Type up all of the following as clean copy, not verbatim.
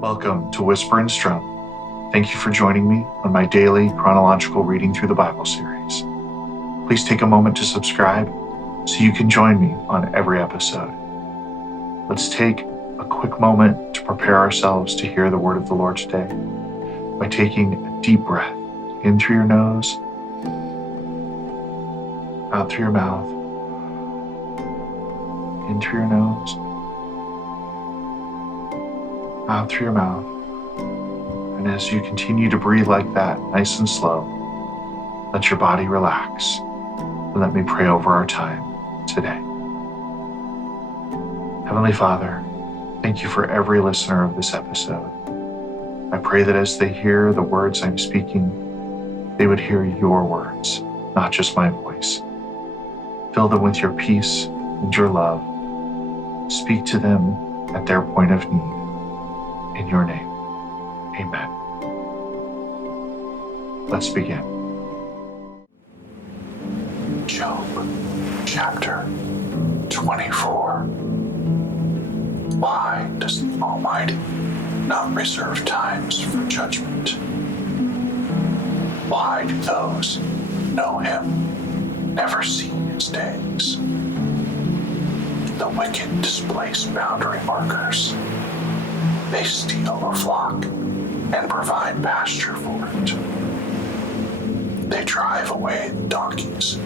Welcome to Whisper and Strum. Thank you for joining me on my daily chronological reading through the Bible series. Please take a moment to subscribe so you can join me on every episode. Let's take a quick moment to prepare ourselves to hear the word of the Lord today by taking a deep breath in through your nose, out through your mouth, in through your nose, out through your mouth. And as you continue to breathe like that, nice and slow, let your body relax. And let me pray over our time today. Heavenly Father, thank you for every listener of this episode. I pray that as they hear the words I'm speaking, they would hear your words, not just my voice. Fill them with your peace and your love. Speak to them at their point of need. In your name, amen. Let's begin. Job, chapter 24. Why does the Almighty not reserve times for judgment? Why do those who know Him never see His days? The wicked displace boundary markers. They steal a flock and provide pasture for it. They drive away the donkeys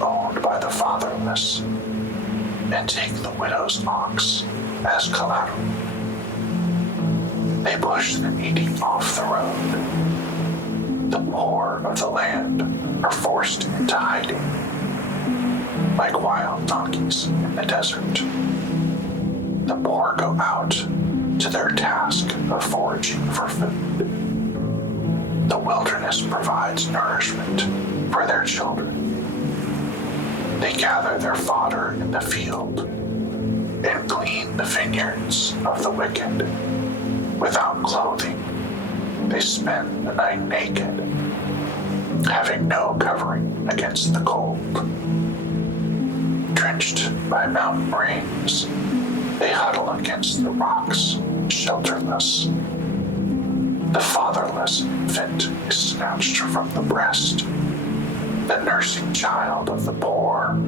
owned by the fatherless and take the widow's ox as collateral. They push the needy off the road. The poor of the land are forced into hiding, like wild donkeys in the desert. The poor go out to their task of foraging for food. The wilderness provides nourishment for their children. They gather their fodder in the field and glean the vineyards of the wicked. Without clothing, they spend the night naked, having no covering against the cold. Drenched by mountain rains, they huddle against the rocks, shelterless. The fatherless infant is snatched from the breast. The nursing child of the poor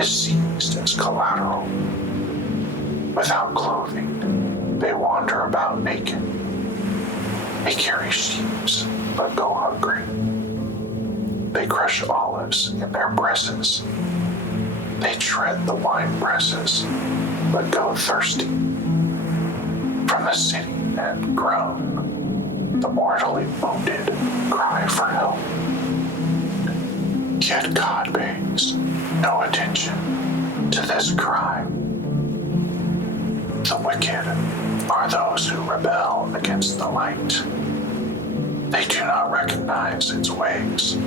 is seized as collateral. Without clothing, they wander about naked. They carry sheaves, but go hungry. They crush olives in their presses. They tread the wine presses, but go thirsty. From the city and groan, the mortally wounded cry for help. Yet God pays no attention to this crime. The wicked are those who rebel against the light. They do not recognize its ways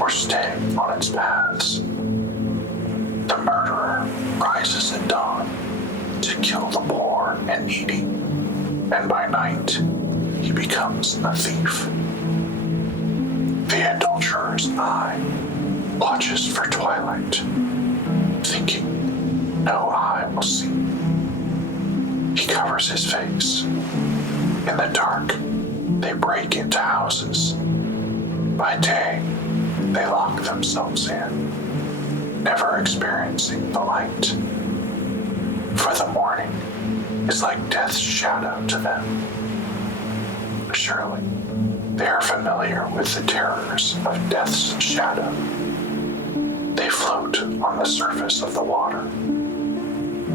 or stay on its paths. The murderer rises at dawn to kill the poor and needy, and by night he becomes a thief. The adulterer's eye watches for twilight, thinking no eye will see. He covers his face. In the dark, they break into houses. By day, they lock themselves in, never experiencing the light. For the morning is like death's shadow to them. Surely, they are familiar with the terrors of death's shadow. They float on the surface of the water.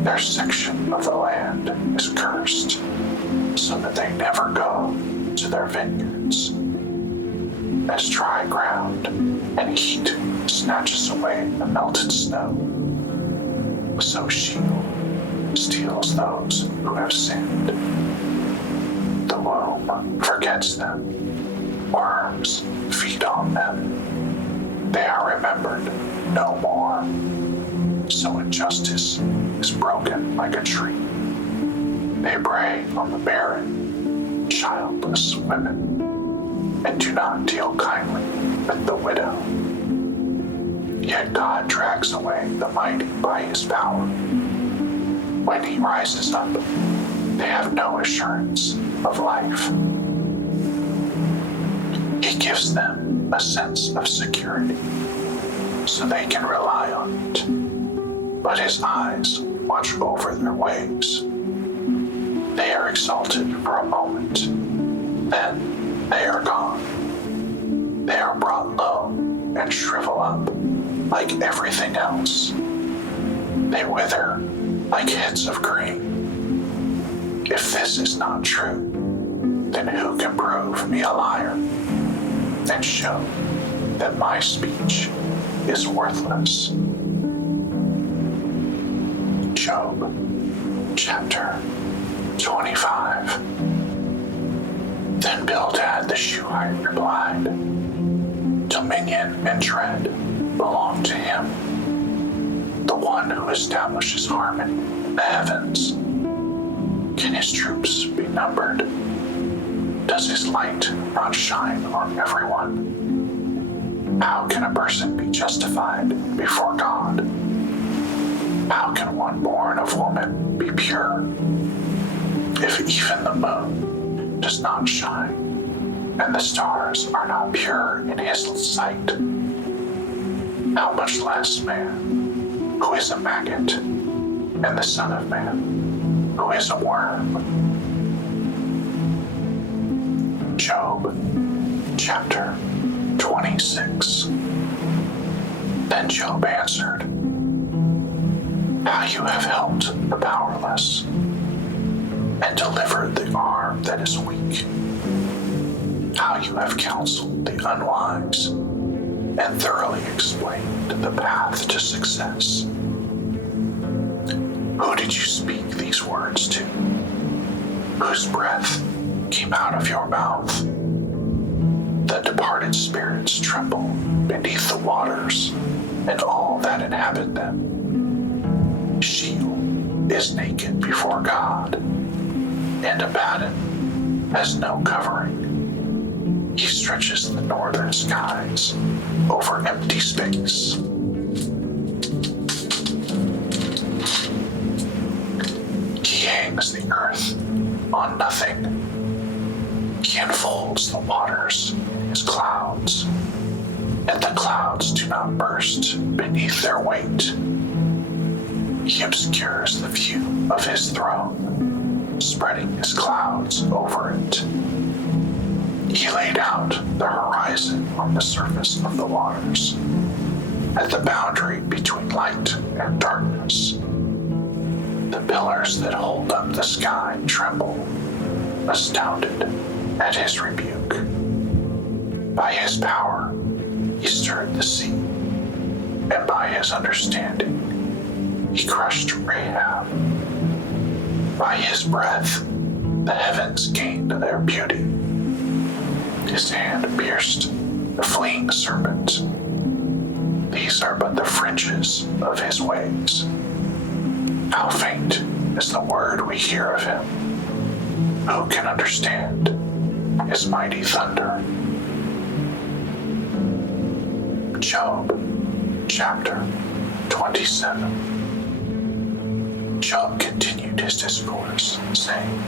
Their section of the land is cursed, so that they never go to their vineyards. As dry ground and heat snatches away the melted snow, so Sheol steals those who have sinned. The womb forgets them. Worms feed on them. They are remembered no more. So injustice is broken like a tree. They prey on the barren, childless women, and do not deal kindly with the widow. Yet God drags away the mighty by his power. When he rises up, they have no assurance of life. He gives them a sense of security so they can rely on it. But his eyes watch over their ways. They are exalted for a moment, then they are gone. They are brought low and shrivel up like everything else. They wither like heads of grain. If this is not true, then who can prove me a liar and show that my speech is worthless? Job, chapter 25. Then Bildad the Shuhite replied, "Dominion and dread belong to him, the one who establishes harmony in the heavens. Can his troops be numbered? Does his light not shine on everyone? How can a person be justified before God? How can one born of woman be pure? If even the moon does not shine, and the stars are not pure in his sight, how much less man, who is a maggot, and the son of man, who is a worm?" Job, chapter 26. Then Job answered, "How you have helped the powerless, and delivered the arm that is weak. How you have counseled the unwise, and thoroughly explained the path to success. Who did you speak these words to? Whose breath came out of your mouth? The departed spirits tremble beneath the waters, and all that inhabit them. Sheol is naked before God, and Abaddon has no covering. He stretches the northern skies over empty space. He hangs the earth on nothing. He enfolds the waters in his clouds, and the clouds do not burst beneath their weight. He obscures the view of his throne, spreading his clouds over it. He laid out the horizon on the surface of the waters, at the boundary between light and darkness. The pillars that hold up the sky tremble, astounded at his rebuke. By his power he stirred the sea, and by his understanding he crushed Rahab. By his breath the heavens gained their beauty. His hand pierced the fleeing serpent. These are but the fringes of his ways. How faint is the word we hear of him. Who can understand his mighty thunder? Job, chapter 27. Job continued his discourse, saying,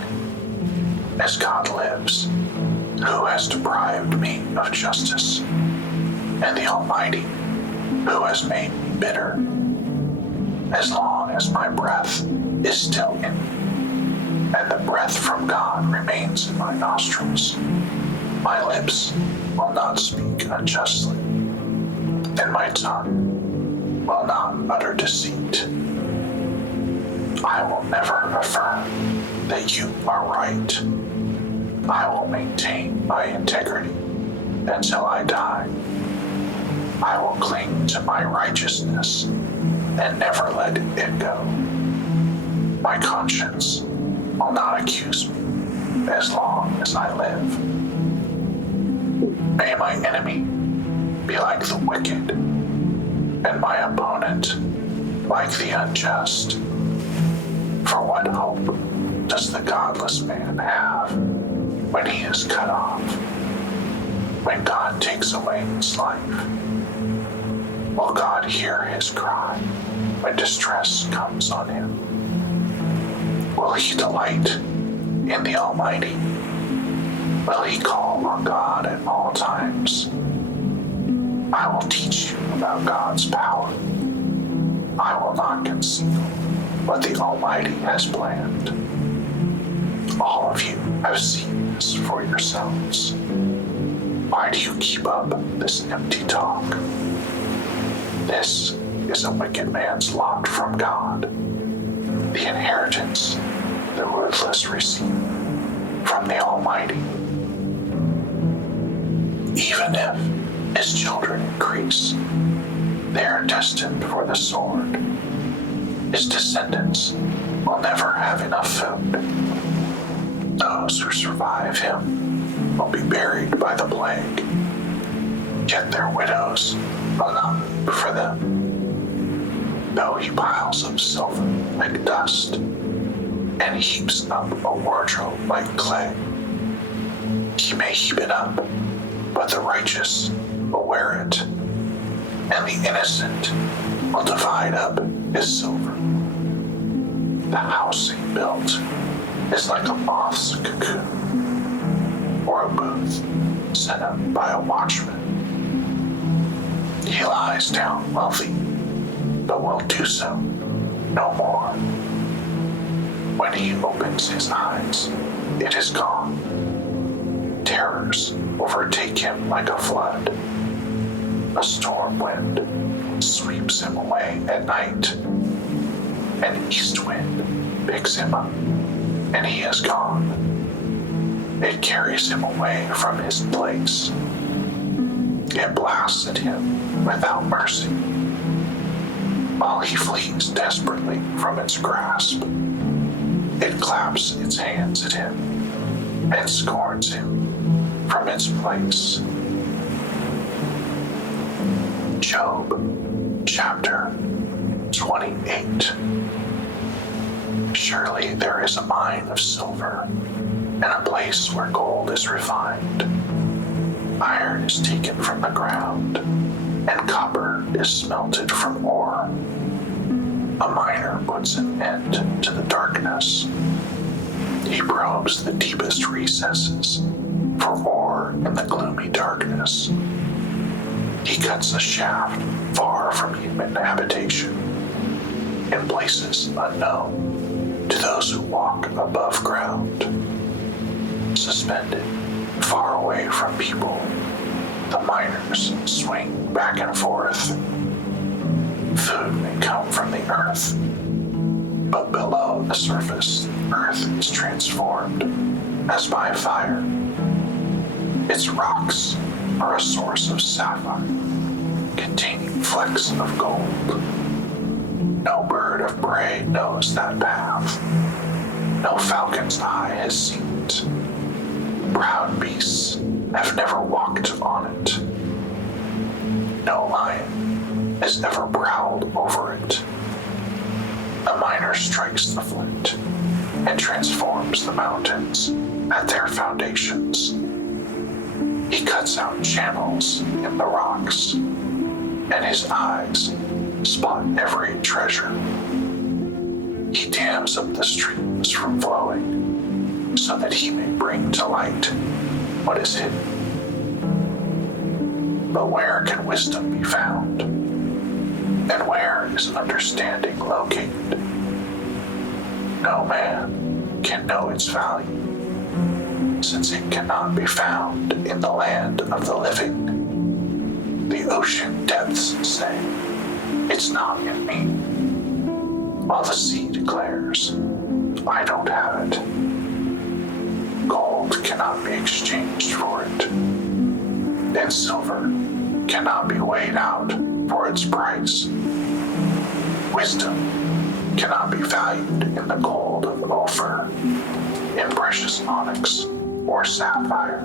"As God lives, who has deprived me of justice, and the Almighty, who has made me bitter? As long as my breath is still in me, and the breath from God remains in my nostrils, my lips will not speak unjustly, and my tongue will not utter deceit. I will never affirm that you are right. I will maintain my integrity until I die. I will cling to my righteousness and never let it go. My conscience will not accuse me as long as I live. May my enemy be like the wicked, and my opponent like the unjust. For what hope does the godless man have when he is cut off? When God takes away his life, will God hear his cry when distress comes on him? Will he delight in the Almighty? Will he call on God at all times? I will teach you about God's power. I will not conceal what the Almighty has planned. All of you have seen this for yourselves. Why do you keep up this empty talk? This is a wicked man's lot from God, the inheritance the ruthless receive from the Almighty. Even if his children increase, they are destined for the sword. His descendants will never have enough food. Those who survive him will be buried by the plague, yet their widows will not weep for them. Though he piles up silver like dust, and heaps up a wardrobe like clay, he may heap it up, but the righteous will wear it, and the innocent will divide up his silver. The house he built is like a moth's cocoon, or a booth set up by a watchman. He lies down wealthy, but will do so no more. When he opens his eyes, it is gone. Terrors overtake him like a flood. A storm wind sweeps him away at night. An east wind picks him up, and he is gone. It carries him away from his place. It blasts at him without mercy, while he flees desperately from its grasp. It claps its hands at him and scorns him from its place. Job chapter 28. Surely there is a mine of silver and a place where gold is refined. Iron is taken from the ground, and copper is smelted from ore. A miner puts an end to the darkness. He probes the deepest recesses for ore in the gloomy darkness. He cuts a shaft far from human habitation, in places unknown to those who walk above ground. Suspended far away from people, the miners swing back and forth. Food may come from the earth, but below the surface, earth is transformed as by fire. Its rocks are a source of sapphire, containing flecks of gold. No bird of prey knows that path. No falcon's eye has seen it. Proud beasts have never walked on it. No lion has ever prowled over it. A miner strikes the flint and transforms the mountains at their foundations. He cuts out channels in the rocks, and his eyes spot every treasure. He dams up the streams from flowing, so that he may bring to light what is hidden. But where can wisdom be found? And where is understanding located? No man can know its value, since it cannot be found in the land of the living. The ocean depths say, "It's not in me," while the sea declares, "I don't have it." Gold cannot be exchanged for it, and silver cannot be weighed out for its price. Wisdom cannot be valued in the gold of Ophir, in precious onyx or sapphire.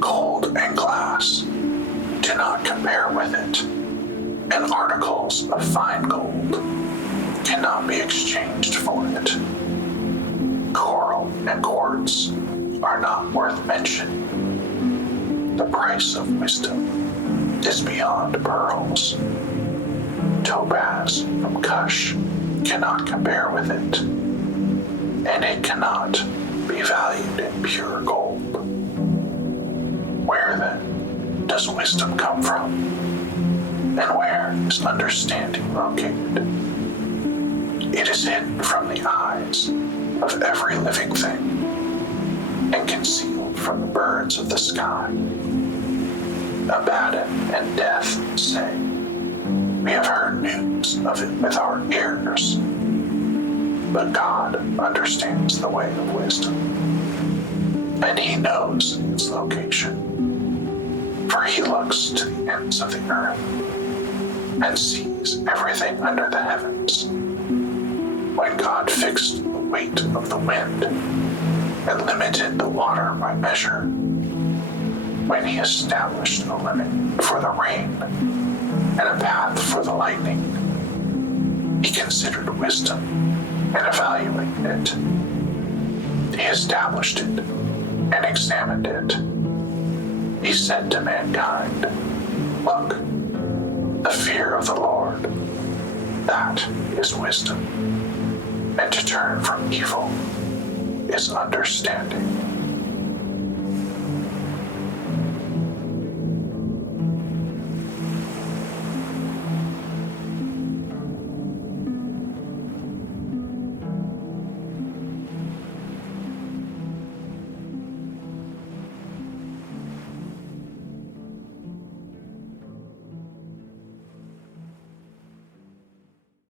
Gold and glass do not compare with it, and articles of fine gold cannot be exchanged for it. Coral and quartz are not worth mentioning. The price of wisdom is beyond pearls. topaz from Cush cannot compare with it, and it cannot be valued in pure gold. Where then does wisdom come from? And where is understanding located? It is hidden from the eyes of every living thing, and concealed from the birds of the sky. Abaddon and Death say, we have heard news of it with our ears, but God understands the way of wisdom, and he knows its location, for he looks to the ends of the earth and sees everything under the heavens. When God fixed the weight of the wind and limited the water by measure, when he established a limit for the rain and a path for the lightning, he considered wisdom and evaluated it. He established it and examined it. He said to mankind, look, the fear of the Lord, that is wisdom, and to turn from evil is understanding.